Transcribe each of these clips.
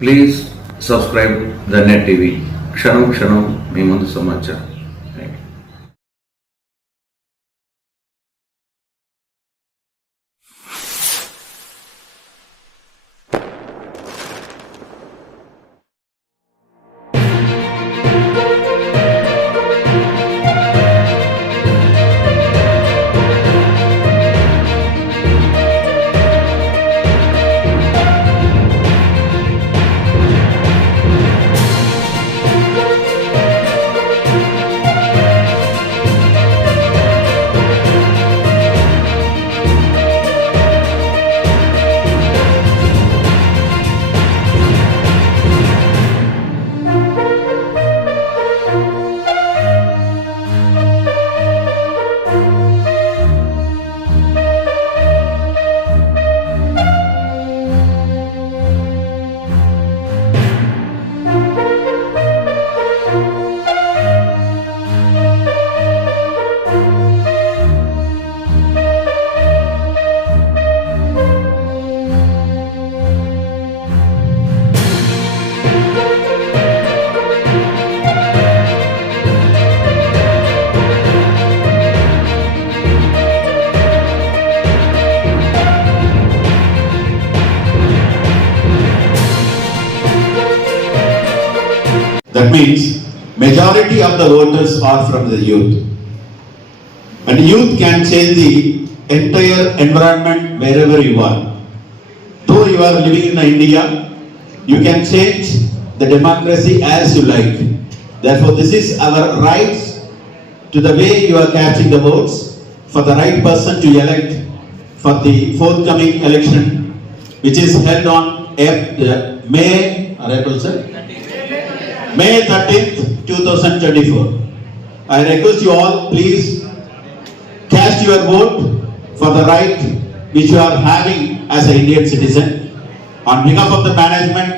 Please subscribe the net TV. క్షణం క్షణం మీ ముందు సమాచారం. That means majority of the voters are from the youth. And youth can change the entire environment wherever you are. Though you are living in India, you can change the democracy as you like. Therefore, this is our rights to the way you are casting the votes for the right person to elect for the forthcoming election, which is held on May 13th, 2024. I request you all, please cast your vote for the right which you are having as an Indian citizen. On behalf of the management,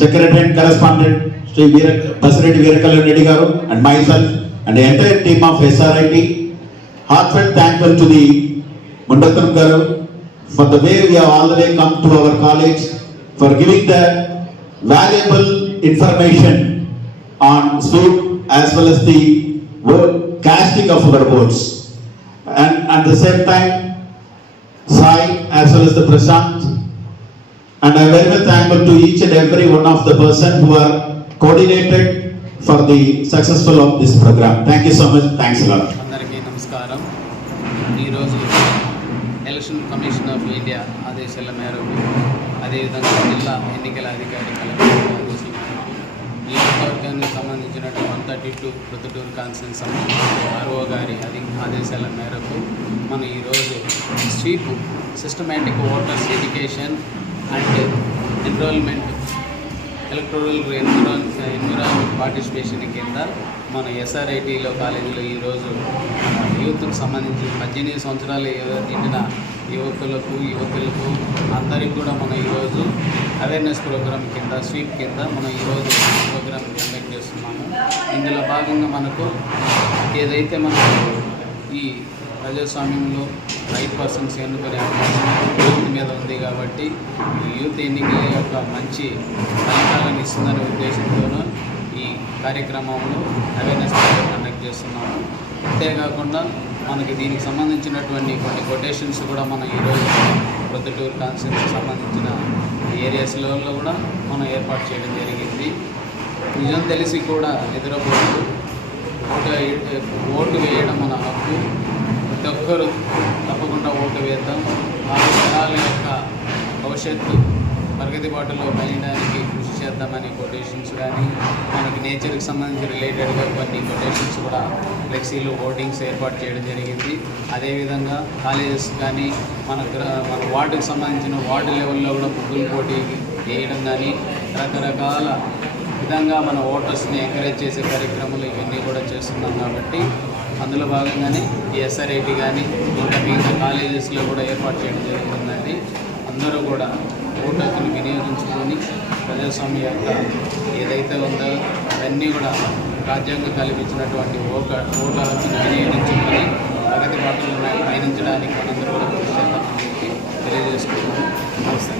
secretary and correspondent, Sri President Veerakalan Reddy Garu and myself and the entire team of SRIT, heartfelt thankful to the Mundatram Garu for the way we have all the way come to our college, for giving the valuable information on sweep as well as the casting of our votes. And at the same time, Sai as well as the Prashant, and I am very much thankful to each and every one of the person who are coordinated for the successful of this program. Thank you so much. Thanks a lot. అందరికీ నమస్కారం. ఈరోజు election commission of India ఆదేశాల మేరకు అదేవిధంగా జిల్లా ఎన్నికల అధికారి కలెక్టర్ నియోజకవర్గానికి సంబంధించినటువంటి 132 ప్రొద్దుటూరు కాన్స్టిట్యూన్సీ ఆర్ఓ గారి ఆదేశాల మేరకు మనం ఈరోజు SVEEP systematic voters education and enrolment electoral environment participation కింద మన ఎస్ఆర్ఐటీలో కాలేజీలో ఈరోజు యూత్కు సంబంధించి 18 సంవత్సరాలు నిండిన యువకులకు అందరికీ కూడా మనం ఈరోజు అవేర్నెస్ ప్రోగ్రామ్ కింద స్వీప్ కింద మనం ఈరోజు ప్రోగ్రామ్ కండక్ట్ చేస్తున్నాము. ఇందులో భాగంగా మనకు ఏదైతే మనకు ఈ ప్రజాస్వామ్యంలో రైట్ పర్సన్స్ ఎన్నుకునే యూత్ మీద ఉంది కాబట్టి యూత్ ఎన్నికల యొక్క మంచి ఫలితాలను ఇస్తుందనే ఉద్దేశంతోనూ ఈ కార్యక్రమంలో అవేర్నెస్ ప్రోగ్రామ్ కండక్ట్ చేస్తున్నాము. అంతేకాకుండా మనకి దీనికి సంబంధించినటువంటి కొన్ని కొటేషన్స్ కూడా మనం ఈరోజు ప్రొద్దుటూరు కాన్స్టిట్యూన్సీకి సంబంధించిన ఏరియాస్లో కూడా మనం ఏర్పాటు చేయడం జరిగింది. నిజం తెలిసి కూడా నిద్రపోతూ ఓటు వేయడం మన హక్కు. ప్రతి ఒక్కరూ తప్పకుండా ఓటు వేద్దాం. ఆ తరాల యొక్క భవిష్యత్తు ప్రగతి బాటలో వెళ్ళడానికి కృషి చేద్దామనే కొటేషన్స్ కానీ మనకి నేచర్కి సంబంధించి రిలేటెడ్గా కొన్ని కొటేషన్స్ కూడా ఫ్లెక్సీలు హోర్డింగ్స్ ఏర్పాటు చేయడం జరిగింది. అదేవిధంగా కాలేజెస్ కానీ మన వార్డుకి సంబంధించిన వార్డు లెవెల్లో కూడా ముగ్గులు పోటీ వేయడం కానీ రకరకాల విధంగా మన ఓటర్స్ని ఎంకరేజ్ చేసే కార్యక్రమాలు ఇవన్నీ కూడా చేస్తున్నాం. కాబట్టి అందులో భాగంగానే ఈ ఎస్ఆర్ఐటి కానీ ఇంకా మిగతా కాలేజెస్లో కూడా ఏర్పాటు చేయడం జరుగుతుందండి. అందరూ కూడా ఓటు హక్కుని వినియోగించుకొని ప్రజాస్వామ్య యొక్క ఏదైతే ఉందో అవన్నీ కూడా రాజ్యాంగం కల్పించినటువంటి ఓటు హక్కుని వినియోగించుకొని ప్రగతి బాటలో పయనించడానికి మనందరూ కూడా కృషి చేద్దామని తెలియజేసుకుంటున్నాం. నమస్తే.